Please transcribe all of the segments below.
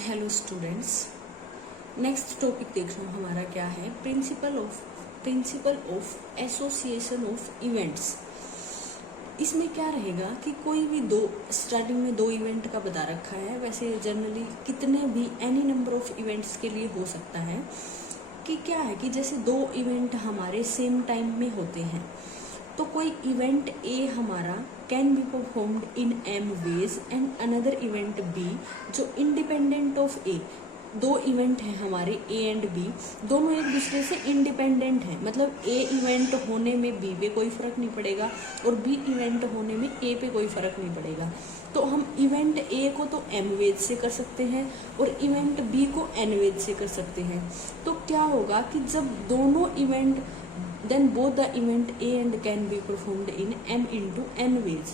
Hello students, next topic देख लो हमारा क्या है। Principal of association of events. इसमें क्या रहेगा कि कोई भी स्टार्टिंग में दो इवेंट का बता रखा है। वैसे जनरली कितने भी एनी नंबर ऑफ इवेंट्स के लिए हो सकता है कि क्या है कि जैसे दो इवेंट हमारे सेम टाइम में होते हैं तो कोई इवेंट ए हमारा can be performed in m ways and another event B जो इंडिपेंडेंट ऑफ ए। दो इवेंट हैं हमारे ए एंड बी, दोनों एक दूसरे से इंडिपेंडेंट हैं। मतलब ए इवेंट होने में बी पे कोई फर्क नहीं पड़ेगा और बी इवेंट होने में ए पे कोई फर्क नहीं पड़ेगा। तो हम इवेंट ए को तो एम वेज से कर सकते हैं और इवेंट बी को एन वेज से कर सकते हैं। तो क्या होगा कि जब दोनों event then both the event A and can be performed in M into N ways।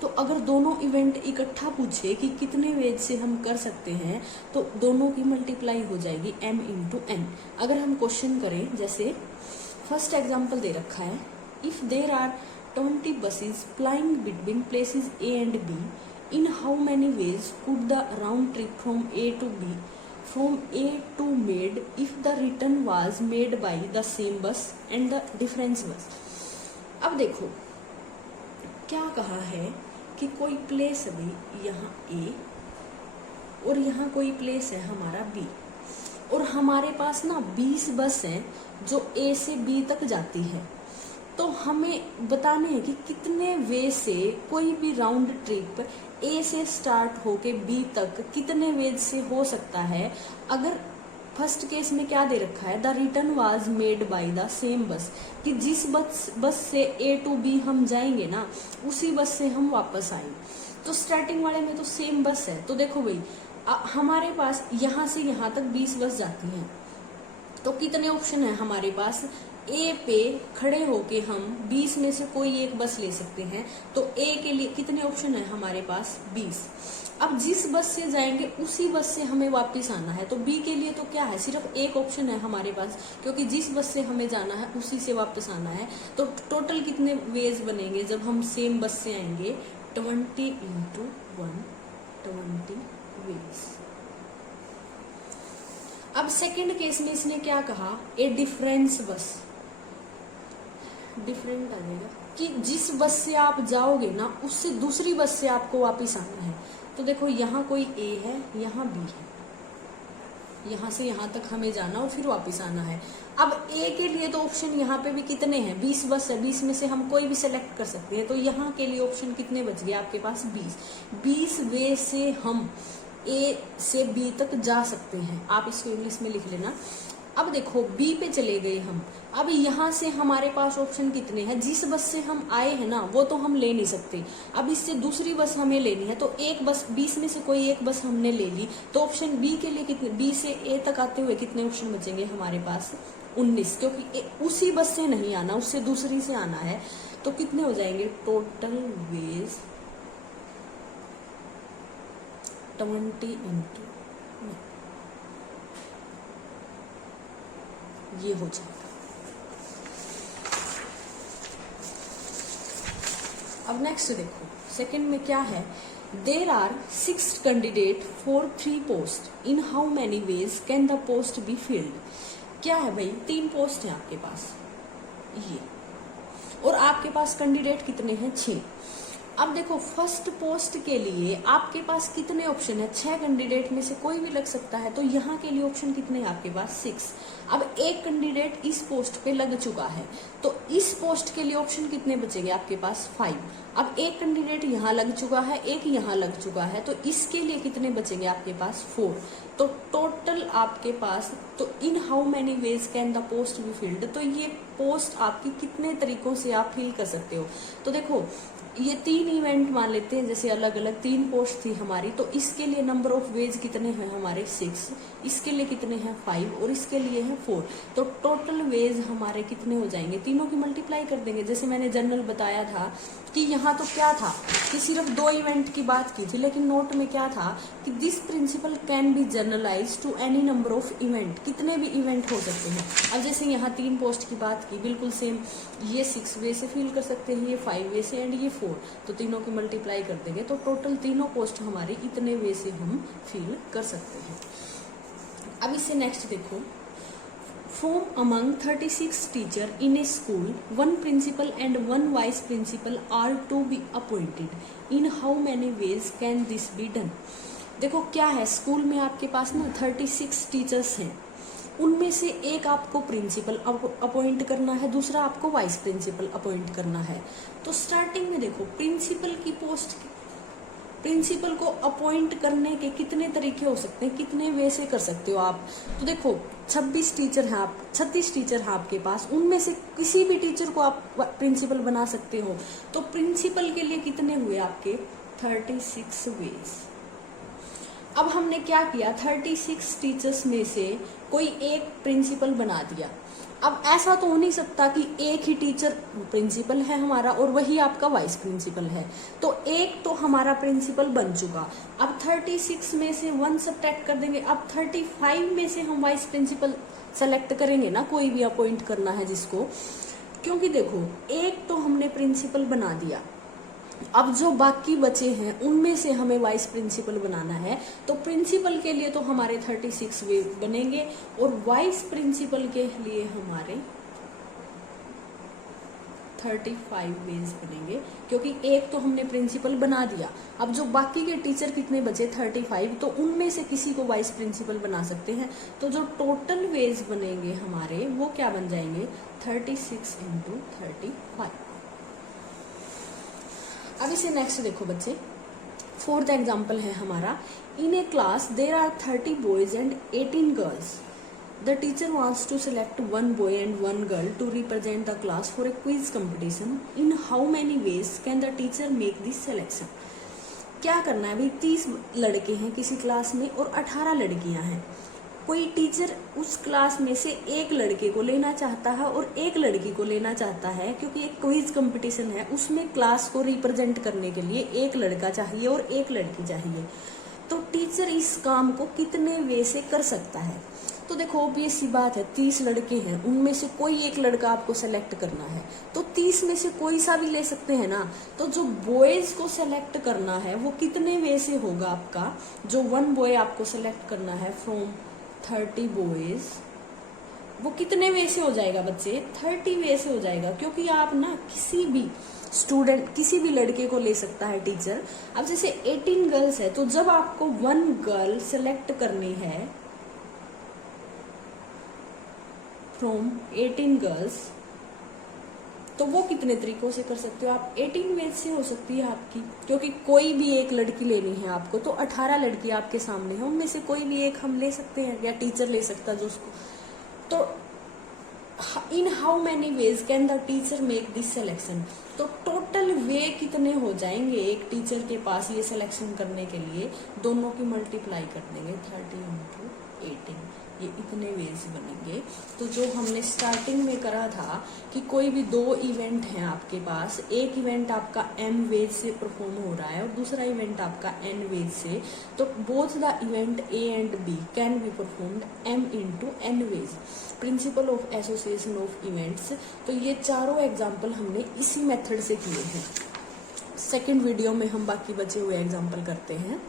तो अगर दोनों इवेंट इकट्ठा पूछे कि कितने वेज से हम कर सकते हैं तो दोनों की मल्टीप्लाई हो जाएगी M into N। अगर हम क्वेश्चन करें, जैसे फर्स्ट एग्जांपल दे रखा है, if there are 20 buses plying between places A and B, in how many ways could the round trip from A to B from A to made if the return was made by the same bus and the difference was। अब देखो क्या कहा है कि कोई place अभी यहाँ A और यहाँ कोई प्लेस है हमारा B और हमारे पास ना 20 बस हैं जो A से B तक जाती है। तो हमें बताने हैं कि कितने वे से कोई भी राउंड ट्रिप ए से स्टार्ट होके बी तक कितने वेज से हो सकता है। अगर फर्स्ट केस में क्या दे रखा है, the return was made by the same बस, कि जिस बस से ए टू बी हम जाएंगे ना उसी बस से हम वापस आएंगे। तो स्टार्टिंग वाले में तो सेम बस है। तो देखो भाई हमारे पास यहाँ से यहाँ तक 20 बस जाती हैं तो कितने ऑप्शन है हमारे पास। ए पे खड़े होके हम 20 में से कोई एक बस ले सकते हैं। तो ए के लिए कितने ऑप्शन है हमारे पास 20। अब जिस बस से जाएंगे उसी बस से हमें वापस आना है। तो बी के लिए तो क्या है, सिर्फ एक ऑप्शन है हमारे पास, क्योंकि जिस बस से हमें जाना है उसी से वापस आना है। तो टोटल कितने वेज बनेंगे जब हम सेम बस से आएंगे, 20 into 1 20 वेज। अब सेकेंड केस में इसने क्या कहा, ए डिफरेंस बस, डिफरेंट आ जाएगा कि जिस बस से आप जाओगे ना उससे दूसरी बस से आपको वापस आना है। तो देखो यहाँ कोई ए है, यहाँ बी है, यहाँ से यहाँ तक हमें जाना और फिर वापस आना है। अब ए के लिए तो ऑप्शन यहाँ पे भी कितने हैं, 20 बस है, 20 में से हम कोई भी सेलेक्ट कर सकते हैं। तो यहाँ के लिए ऑप्शन कितने बच गए आपके पास 20 वे से हम ए से बी तक जा सकते हैं। आप इसको इंग्लिश में लिख लेना। अब देखो बी पे चले गए हम। अब यहाँ से हमारे पास ऑप्शन कितने हैं, जिस बस से हम आए हैं ना वो तो हम ले नहीं सकते। अब इससे दूसरी बस हमें लेनी है तो एक बस 20 में से कोई एक बस हमने ले ली। तो ऑप्शन बी के लिए कितने, बी से ए तक आते हुए कितने ऑप्शन बचेंगे हमारे पास 19, क्योंकि उसी बस से नहीं आना, उससे दूसरी से आना है। तो कितने हो जाएंगे टोटल वेज 20 into ये हो जाएगा। अब नेक्स्ट देखो सेकंड में क्या है, there are 6 candidate for 3 post, in how many ways can the post be filled. क्या है भाई, 3 पोस्ट है आपके पास ये, और आपके पास कैंडिडेट कितने हैं 6। अब देखो फर्स्ट पोस्ट के लिए आपके पास कितने ऑप्शन है, 6 कैंडिडेट में से कोई भी लग सकता है। तो यहाँ के लिए ऑप्शन कितने हैं आपके पास 6। अब एक कैंडिडेट इस पोस्ट पे लग चुका है तो इस पोस्ट के लिए ऑप्शन कितने बचेंगे आपके पास 5। अब एक कैंडिडेट यहाँ लग चुका है, एक यहाँ लग चुका है, तो इसके लिए कितने बचेंगे आपके पास 4। तो टोटल आपके पास, तो इन how many ways can the post be field, तो ये पोस्ट आपकी कितने तरीकों से आप फिल कर सकते हो। तो देखो ये 3 इवेंट मान लेते हैं, जैसे अलग अलग 3 पोस्ट थी हमारी, तो इसके लिए नंबर ऑफ वेज कितने हैं हमारे 6, इसके लिए कितने हैं 5 और इसके लिए है 4। तो टोटल वेज हमारे कितने हो जाएंगे, तीनों की मल्टीप्लाई कर देंगे। जैसे मैंने जनरल बताया था कि यहाँ तो क्या था कि सिर्फ 2 इवेंट की बात की थी, लेकिन नोट में क्या था कि this principle can be generalise to any number of event, कितने भी इवेंट हो सकते हैं। अब जैसे यहाँ 3 पोस्ट की बात बाकी बिल्कुल सेम, ये 6 वे से फिल कर सकते हैं, ये 5 वे से एंड ये 4, तो तीनों की मल्टीप्लाई कर देंगे तो टोटल तीनों पोस्ट हमारे इतने वे से हम फिल कर सकते हैं। अब इससे नेक्स्ट देखो, From among 36 teachers in a school, one principal and one vice principal are to be appointed. In how many ways can this be done? देखो क्या है, स्कूल में आपके पास ना 36 टीचर्स हैं, उनमें से एक आपको प्रिंसिपल अपॉइंट करना है, दूसरा आपको वाइस प्रिंसिपल अपॉइंट करना है। तो स्टार्टिंग में देखो प्रिंसिपल की पोस्ट, प्रिंसिपल को अपॉइंट करने के कितने तरीके हो सकते हैं, कितने वे से कर सकते हो आप। तो देखो 36 टीचर हैं आपके पास, उनमें से किसी भी टीचर को आप प्रिंसिपल बना सकते हो। तो प्रिंसिपल के लिए कितने हुए आपके 36 वेज। अब हमने क्या किया, 36 टीचर्स में से कोई एक प्रिंसिपल बना दिया। अब ऐसा तो हो नहीं सकता कि एक ही टीचर प्रिंसिपल है हमारा और वही आपका वाइस प्रिंसिपल है, तो एक तो हमारा प्रिंसिपल बन चुका। अब 36 में से 1 सब्ट्रैक्ट कर देंगे, अब 35 में से हम वाइस प्रिंसिपल सेलेक्ट करेंगे ना, कोई भी अपॉइंट करना है जिसको, क्योंकि देखो एक तो हमने प्रिंसिपल बना दिया, अब जो बाकी बचे हैं उनमें से हमें वाइस प्रिंसिपल बनाना है। तो प्रिंसिपल के लिए तो हमारे 36 वे बनेंगे और वाइस प्रिंसिपल के लिए हमारे 35 वेज बनेंगे, क्योंकि एक तो हमने प्रिंसिपल बना दिया। अब जो बाकी के टीचर कितने बचे 35, तो उनमें से किसी को वाइस प्रिंसिपल बना सकते हैं। तो जो टोटल वेज बनेंगे हमारे वो क्या बन जाएंगे 36 × 35। अब इसे नेक्स्ट देखो बच्चे, 4th एग्जाम्पल है हमारा, in a class there are 30 boys and 18 girls. The teacher wants to select 1 boy and 1 girl to represent the class for a quiz competition. In how many ways can the teacher make this selection. क्या करना है भाई, 30 लड़के हैं किसी class में और 18 लड़कियां हैं। कोई टीचर उस क्लास में से एक लड़के को लेना चाहता है और एक लड़की को लेना चाहता है, क्योंकि एक क्विज कंपटीशन है, उसमें क्लास को रिप्रेजेंट करने के लिए एक लड़का चाहिए और एक लड़की चाहिए। तो टीचर इस काम को कितने वे से कर सकता है। तो देखो ऑब्वियस सी बात है, 30 लड़के हैं, उनमें से कोई एक लड़का आपको सेलेक्ट करना है, तो 30 में से कोई सा भी ले सकते हैं ना। तो जो बॉयज को सेलेक्ट करना है वो कितने वे से होगा आपका, जो 1 बॉय आपको सेलेक्ट करना है फ्रॉम 30 बॉयज, वो कितने वे से हो जाएगा बच्चे 30 वे से हो जाएगा, क्योंकि आप ना किसी भी स्टूडेंट, किसी भी लड़के को ले सकता है टीचर। अब जैसे 18 गर्ल्स है, तो जब आपको 1 गर्ल सेलेक्ट करनी है फ्रॉम 18 गर्ल्स, तो वो कितने तरीकों से कर सकते हो आप, 18 वेज से हो सकती है आपकी, क्योंकि कोई भी एक लड़की लेनी है आपको, तो 18 लड़की आपके सामने है, उनमें से कोई भी एक हम ले सकते हैं या टीचर ले सकता है जो उसको। तो इन how many ways can the teacher make this selection. तो टोटल वे कितने हो जाएंगे एक टीचर के पास ये सिलेक्शन करने के लिए, दोनों की मल्टीप्लाई कर देंगे 30 × 18, ये इतने वेज बनेंगे। तो जो हमने स्टार्टिंग में करा था कि कोई भी 2 इवेंट हैं आपके पास, एक इवेंट आपका m वेज से परफॉर्म हो रहा है और दूसरा इवेंट आपका n वेज से, तो both the event A and B can be performed m × n ways. Principle of association of events. तो ये चारों एग्जाम्पल हमने इसी मेथड से किए हैं। सेकेंड वीडियो में हम बाकी बचे हुए एग्जाम्पल करते हैं।